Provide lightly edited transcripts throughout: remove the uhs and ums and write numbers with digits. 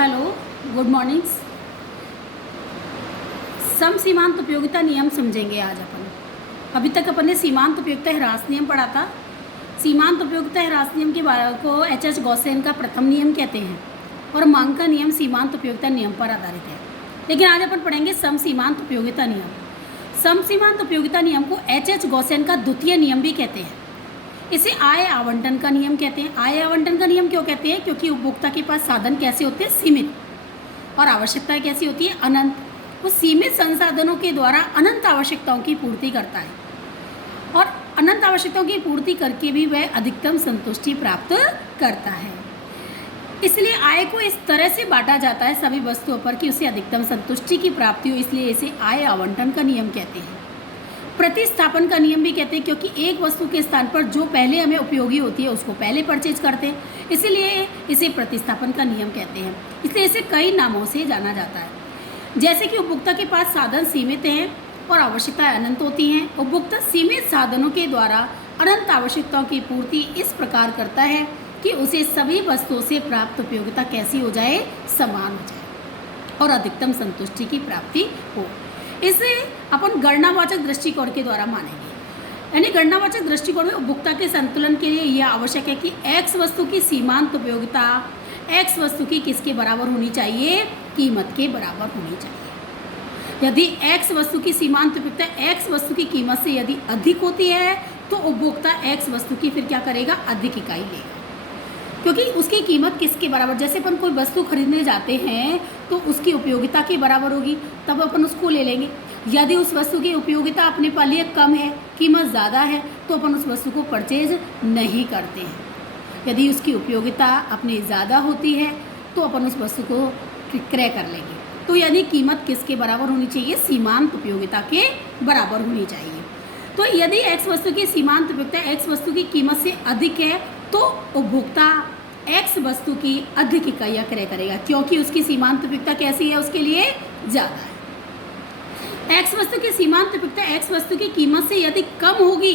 Hello, good morning. सम सीमांत उपयोगिता नियम समझेंगे आज अपन। अभी तक अपन ने सीमांत उपयोगिता ह्रास नियम पढ़ा था। सीमांत उपयोगिता ह्रास नियम के बारे को एच गॉसेन का प्रथम नियम कहते हैं और मांग का नियम सीमांत उपयोगिता नियम पर आधारित है। लेकिन आज अपन पढ़ेंगे सम सीमांत उपयोगिता नियम। सम सीमांत उपयोगिता नियम को एच गॉसेन का द्वितीय नियम भी कहते हैं। इसे आय आवंटन का नियम कहते हैं। आय आवंटन का नियम क्यों कहते हैं? क्योंकि उपभोक्ता के पास साधन कैसे होते हैं? सीमित, और आवश्यकताएं कैसी होती है? अनंत। वो सीमित संसाधनों के द्वारा अनंत आवश्यकताओं की पूर्ति करता है और अनंत आवश्यकताओं की पूर्ति करके भी वह अधिकतम संतुष्टि प्राप्त करता है। इसलिए आय को इस तरह से बांटा जाता है सभी वस्तुओं पर कि उसे अधिकतम संतुष्टि की प्राप्ति हो, इसलिए इसे आय आवंटन का नियम कहते हैं। प्रतिस्थापन का नियम भी कहते हैं, क्योंकि एक वस्तु के स्थान पर जो पहले हमें उपयोगी होती है उसको पहले परचेज करते हैं, इसीलिए इसे प्रतिस्थापन का नियम कहते हैं। इसलिए इसे कई नामों से जाना जाता है, जैसे कि उपभोक्ता के पास साधन सीमित हैं और आवश्यकताएं अनंत होती हैं। उपभोक्ता सीमित साधनों के द्वारा अनंत आवश्यकताओं की पूर्ति इस प्रकार करता है कि उसे सभी वस्तुओं से प्राप्त उपयोगिता कैसी हो जाए? समान हो जाए और अधिकतम संतुष्टि की प्राप्ति हो। इसे अपन गणनावाचक दृष्टिकोण के द्वारा मानेंगे। यानी गणनावाचक दृष्टिकोण में उपभोक्ता के संतुलन के लिए यह आवश्यक है कि एक्स वस्तु की सीमांत उपयोगिता एक्स वस्तु की किसके बराबर होनी चाहिए? कीमत के बराबर होनी चाहिए। यदि एक्स वस्तु की सीमांत उपयोगिता एक्स वस्तु की कीमत से यदि अधिक होती है तो उपभोक्ता एक्स वस्तु की फिर क्या करेगा? अधिक इकाई लेगा, क्योंकि उसकी कीमत किसके बराबर? जैसे अपन कोई वस्तु खरीदने जाते हैं तो उसकी उपयोगिता के बराबर होगी, तब अपन उसको ले लेंगे। यदि उस वस्तु की उपयोगिता अपने पर लिए कम है, कीमत ज़्यादा है, तो अपन उस वस्तु को परचेज नहीं करते हैं। यदि उसकी उपयोगिता अपनी ज़्यादा होती है तो अपन उस वस्तु को क्रय कर लेंगे। तो यानी कीमत किसके बराबर होनी चाहिए? सीमांत उपयोगिता के बराबर होनी चाहिए। तो यदि एक्स वस्तु की सीमांत उपयोगिता एक्स वस्तु की कीमत से अधिक है तो उपभोक्ता एक्स वस्तु की अधिक इकाइयाँ क्रय करेगा, क्योंकि उसकी सीमांत उपयोगिता कैसी है? उसके लिए ज़्यादा है। एक्स वस्तु की सीमांत उपयोगिता एक्स वस्तु की कीमत से यदि कम होगी,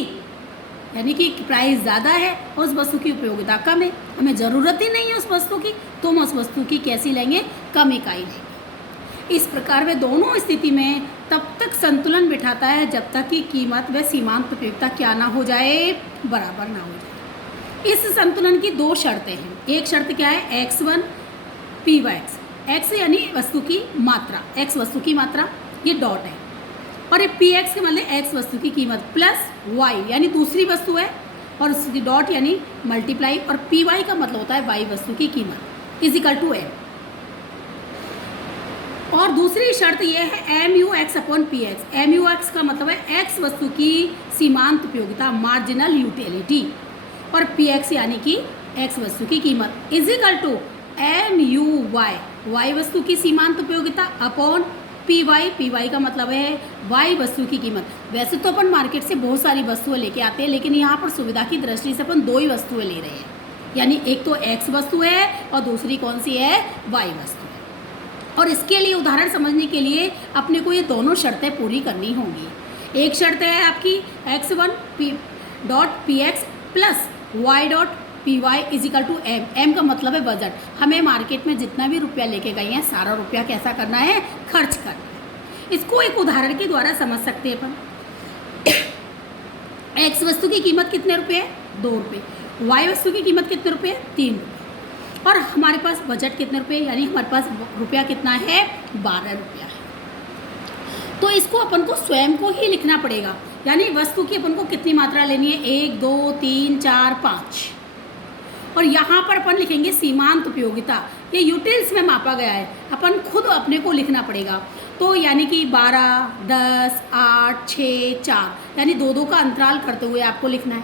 यानी कि प्राइस ज़्यादा है और उस वस्तु की उपयोगिता कम है, हमें ज़रूरत ही नहीं है उस वस्तु की, तो हम उस वस्तु की कैसी लेंगे? कम इकाई लेंगे। इस प्रकार वे दोनों स्थिति में तब तक संतुलन बिठाता है जब तक कि कीमत व सीमांत उपयोगिता क्या ना हो जाए? बराबर ना हो जाए। इस संतुलन की दो शर्तें हैं। एक शर्त क्या है? x1 p/x। x यानी वस्तु की मात्रा, x वस्तु की मात्रा, ये डॉट है, और ये px के मतलब x वस्तु की कीमत प्लस y यानी दूसरी वस्तु है और उसकी डॉट यानी मल्टीप्लाई, और py का मतलब होता है y वस्तु की कीमत इजिकल टू m। और दूसरी शर्त यह है mu(x/px)। mu(x) का मतलब है x वस्तु की सीमांत उपयोगिता, मार्जिनल यूटिलिटी, और px यानी कि x वस्तु की कीमत इजिकल टू mu(y) y वस्तु की सीमांत उपयोगिता अपॉन py का मतलब है y वस्तु की कीमत। वैसे तो अपन मार्केट से बहुत सारी वस्तुएं लेके आते हैं, लेकिन यहाँ पर सुविधा की दृष्टि से अपन दो ही वस्तुएं ले रहे हैं, यानी एक तो x वस्तु है और दूसरी कौन सी है? y वस्तु है। और इसके लिए उदाहरण समझने के लिए अपने को ये दोनों शर्तें पूरी करनी होंगी। एक शर्त है आपकी x1 p.px plus y.py is equal to m का मतलब है बजट। हमें मार्केट में जितना भी रुपया लेके गए हैं सारा रुपया कैसा करना है? खर्च करना है। इसको एक उदाहरण के द्वारा समझ सकते हैं अपन। x वस्तु की कीमत कितने रुपये है? 2 रुपये। y वस्तु की कीमत कितने रुपये है? 3 रुपये। और हमारे पास बजट कितने रुपये, यानी हमारे पास रुपया कितना है? 12 रुपया है। तो इसको अपन को स्वयं को ही लिखना पड़ेगा, यानी वस्तु की अपन को कितनी मात्रा लेनी है? 1 2 3 4 5, और यहाँ पर अपन लिखेंगे सीमांत उपयोगिता। ये यूटिल्स में मापा गया है, अपन खुद अपने को लिखना पड़ेगा। तो यानी कि 12 10 8 6 4, यानी 2 का अंतराल करते हुए आपको लिखना है।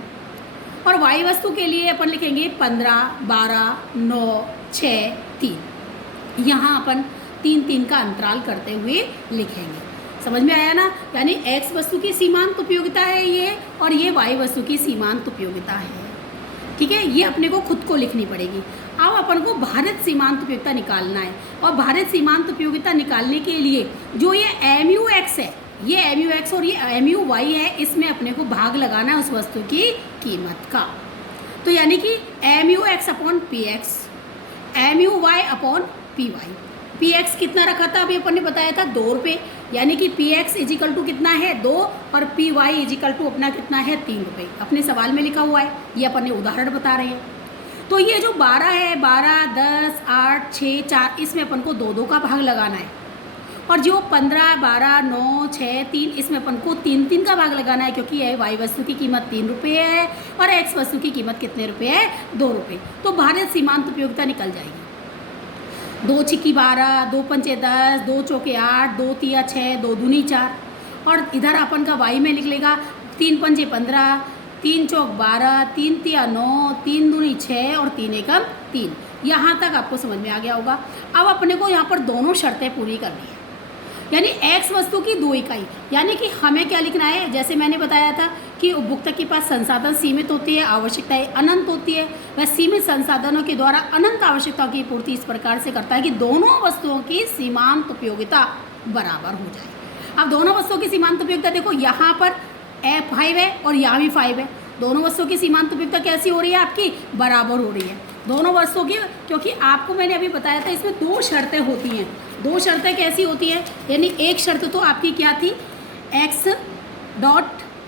और y वस्तु के लिए अपन लिखेंगे 15 12 9 6 3, यहाँ अपन 3 का अंतराल करते हुए लिखेंगे। समझ में आया ना? यानी x वस्तु की सीमांत उपयोगिता है ये, और ये y वस्तु की सीमांत उपयोगिता है। ठीक है, ये अपने को खुद को लिखनी पड़ेगी। अब अपन को भारित सीमांत उपयोगिता निकालना है, और भारित सीमांत उपयोगिता निकालने के लिए जो ये mu(x) है, ये mu(x) और ये mu(y) है, इसमें अपने को भाग लगाना है उस वस्तु की कीमत का। तो यानी कि mu(x/px mu(y) P Y. P x कितना रखा था अभी अपन ने बताया था 2 रुपये, यानी कि पी एक्स इजिकल टू कितना है 2 और पी वाई इजिकल टू अपना कितना है 3 रुपये। अपने सवाल में लिखा हुआ है, ये अपन ने उदाहरण बता रहे हैं। तो ये जो 12 है, 12, 10, 8, 6, 4, इसमें अपन को 2 का भाग लगाना है। और जो 15, 12, 9, 6, 3, इसमें अपन को 3 का भाग लगाना है, क्योंकि ये वाई वस्तु की कीमत 3 रुपये है और एक्स वस्तु की कीमत कितने रुपये है 2 रुपये। तो भारित सीमांत उपयोगिता निकल जाएगी। 2 छिक्की 12, 2 पंचे 10, 2 चौके 8, 2 तिया 6, 2 दूनी 4। और इधर अपन का वाई में लिख लेगा 3 पंचे 15, 3 चौक 12, 3 तिया 9, 3 दूनी 6 और 3 एकम 3। यहाँ तक आपको समझ में आ गया होगा। अब अपने को यहाँ पर दोनों शर्तें पूरी करनी है, यानी एक्स वस्तु की 2 इकाई, यानी कि हमें क्या लिखना है, जैसे मैंने बताया था कि उपभोक्ता के पास संसाधन सीमित होती है, आवश्यकताएं अनंत होती है। वह सीमित संसाधनों के द्वारा अनंत आवश्यकताओं की पूर्ति इस प्रकार से करता है कि दोनों वस्तुओं की सीमांत उपयोगिता बराबर हो जाए। अब दोनों वस्तुओं की सीमांत उपयोगिता देखो, यहाँ पर 5 है और यहाँ भी 5 है। दोनों वस्तुओं की सीमांत उपयोगिता कैसी हो रही है आपकी, बराबर हो रही है दोनों वस्तुओं की, क्योंकि आपको मैंने अभी बताया था इसमें 2 शर्तें होती हैं। 2 शर्तें कैसी होती हैं, यानी एक शर्त तो आपकी क्या थी, एक्स डॉट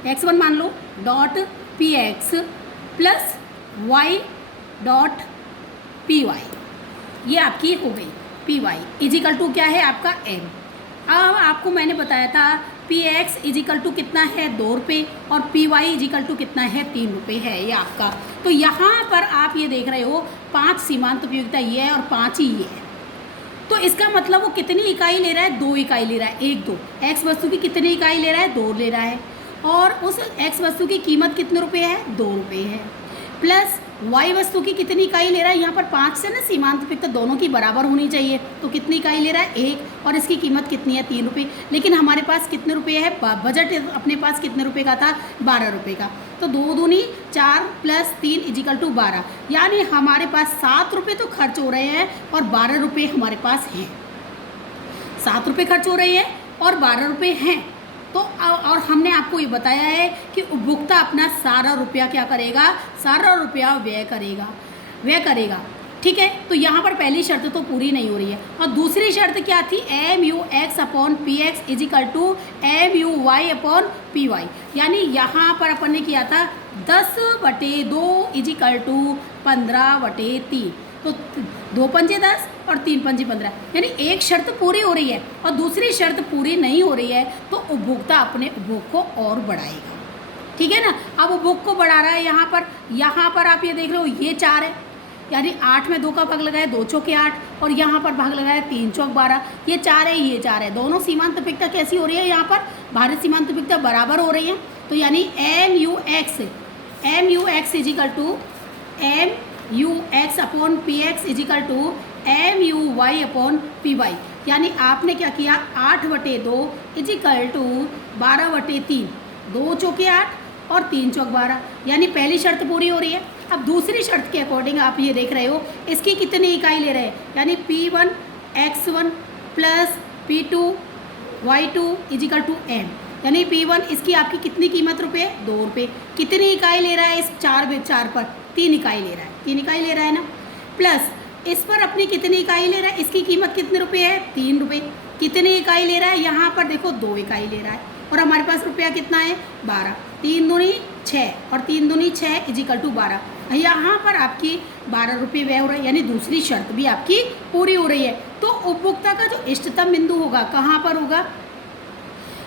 x1 मान लो dot p x plus y dot p y, ये आपकी हो गई पी वाई इजिकल टू क्या है आपका m। अब आपको मैंने बताया था पी एक्स इजिकल टू कितना है 2 रुपये और पी वाई इजिकल टू कितना है 3 रुपये है ये आपका। तो यहाँ पर आप ये देख रहे हो 5 सीमांत उपयोगिता ये है और 5 ही ये है। तो इसका मतलब वो कितनी इकाई ले रहा है, 2 इकाई ले रहा है, 1, 2। एक्स वस्तु की कितनी इकाई ले रहा है, 2 ले रहा है, और उस एक्स वस्तु की कीमत कितने रुपये है, 2 रुपये है, प्लस वाई वस्तु की कितनी इकाई ले रहा है, यहाँ पर 5 से ना सीमांत उपयोगिता दोनों की बराबर होनी चाहिए। तो कितनी इकाई ले रहा है, 1, और इसकी कीमत कितनी है 3 रुपये। लेकिन हमारे पास कितने रुपये है, बजट अपने पास कितने रुपये का था, 12 रुपये का। तो 2 दूनी 4 प्लस 3 इजिकल टू 12, यानी हमारे पास 7 रुपये तो खर्च हो रहे हैं और 12 रुपये हमारे पास हैं। 7 रुपये खर्च हो रहे हैं और 12 रुपये हैं। तो और हमने आपको ये बताया है कि उपभोक्ता अपना सारा रुपया क्या करेगा, सारा रुपया व्यय करेगा। ठीक है, तो यहाँ पर पहली शर्त तो पूरी नहीं हो रही है। और दूसरी शर्त क्या थी, M U X upon P X is equal to M U Y upon P Y, यानी यहाँ पर अपन ने किया था 10/2 इजिकल टू 15/3। तो 2 पंजे 10 और 3 पंजे 15, यानी एक शर्त पूरी हो रही है और दूसरी शर्त पूरी नहीं हो रही है, तो उपभोक्ता अपने उपभोग को और बढ़ाएगा। ठीक है ना। अब उपभोग को बढ़ा रहा है यहाँ पर आप ये देख रहे हो, ये 4 है, यानी 8 में 2 का भाग लगाया 2 चौके 8, और यहाँ पर भाग लगाया 3 चौक 12। ये 4 है, ये 4 है। दोनों सीमांत उपयोगिता कैसी हो रही है, यहाँ पर भारित सीमांत उपयोगिता बराबर हो रही है। तो यानी M U X is equal to M U X upon P X is equal to M U Y upon P Y, यानी आपने क्या किया 8/2 इजिकल टू 12/3, 2 चौके 8 और 3 चौक 12, यानी पहली शर्त पूरी हो रही है। अब दूसरी शर्त के अकॉर्डिंग आप ये देख रहे हो इसकी कितनी इकाई ले रहे हैं, यानी P1 x1 plus P2 y2 is equal to m, यानी P1 इसकी आपकी कितनी कीमत रुपये, 2 रुपये। कितनी इकाई ले रहा है इस 4 पर, 3 इकाई ले रहा है, 3 इकाई ले रहा है ना, प्लस इस पर अपनी कितनी इकाई ले रहा है, इसकी कीमत कितने रुपये है, 3 रुपये। कितनी इकाई ले रहा है, यहाँ पर देखो 2 इकाई ले रहा है, और हमारे पास रुपया कितना है 12, 3 दूनी 6 और 3 दूनी 6 इजिकल टू 12। यहाँ पर आपकी 12 रुपये व्यय हो रहा है, यानी दूसरी शर्त भी आपकी पूरी हो रही है। तो उपभोक्ता का जो इष्टतम बिंदु होगा कहाँ पर होगा,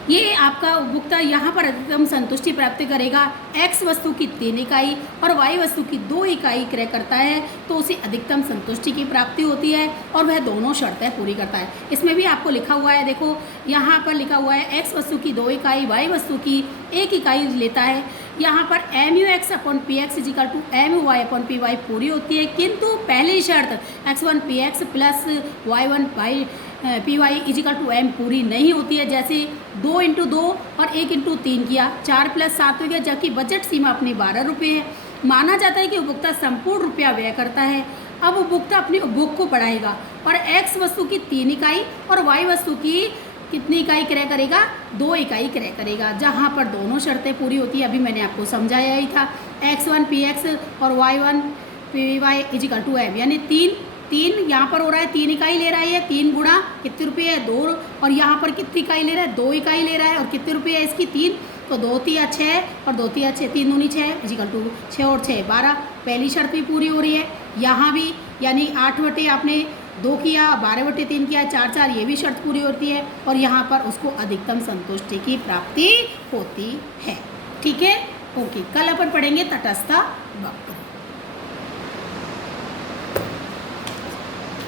ये आपका उपभोक्ता यहाँ पर अधिकतम संतुष्टि प्राप्त करेगा। एक्स वस्तु की 3 इकाई और वाई वस्तु की 2 इकाई क्रय करता है तो उसे अधिकतम संतुष्टि की प्राप्ति होती है और वह दोनों शर्तें पूरी करता है। इसमें भी आपको लिखा हुआ है, देखो यहाँ पर लिखा हुआ है एक्स वस्तु की 2 इकाई वाई वस्तु की 1 इकाई लेता है। यहाँ पर M U X upon P X is equal to M U Y upon P Y पूरी होती है, किंतु पहली शर्त x1 P x plus y1 Y P Y is equal to M पूरी नहीं होती है। जैसे 2 × 2 और 1 × 3 किया, 4 + 7 हो गया, जबकि बजट सीमा अपनी 12 रुपये है। माना जाता है कि उपभोक्ता संपूर्ण रुपया व्यय करता है। अब उपभोक्ता अपने उपभोग को बढ़ाएगा और एक्स वस्तु की 3 इकाई और वाई वस्तु की कितनी इकाई क्रय करेगा, 2 इकाई क्रय करेगा, जहाँ पर दोनों शर्तें पूरी होती है। अभी मैंने आपको समझाया ही था, x1 पी एक्स और y1 P Y is equal to M, यानी 3 3 यहाँ पर हो रहा है 3 इकाई ले रहा है, ये 3 गुणा कितने रुपये है 2, और यहाँ पर कितनी इकाई ले रहा है 2 इकाई ले रहा है, और कितने रुपये है इसकी 3, तो 2 तिया 6 और 2 तिया 6, 3 दूनी 6 इजिकल टू 6 और 6 12। पहली शर्त भी पूरी हो रही है, यहाँ भी यानी 8 बटे आपने 2 किया, 12 बटे 3 किया, 4 4, ये भी शर्त पूरी होती है, और यहाँ पर उसको अधिकतम संतुष्टि की प्राप्ति होती है। ठीक है, ओके। कल अपन पढ़ेंगे तटस्थ वक्र।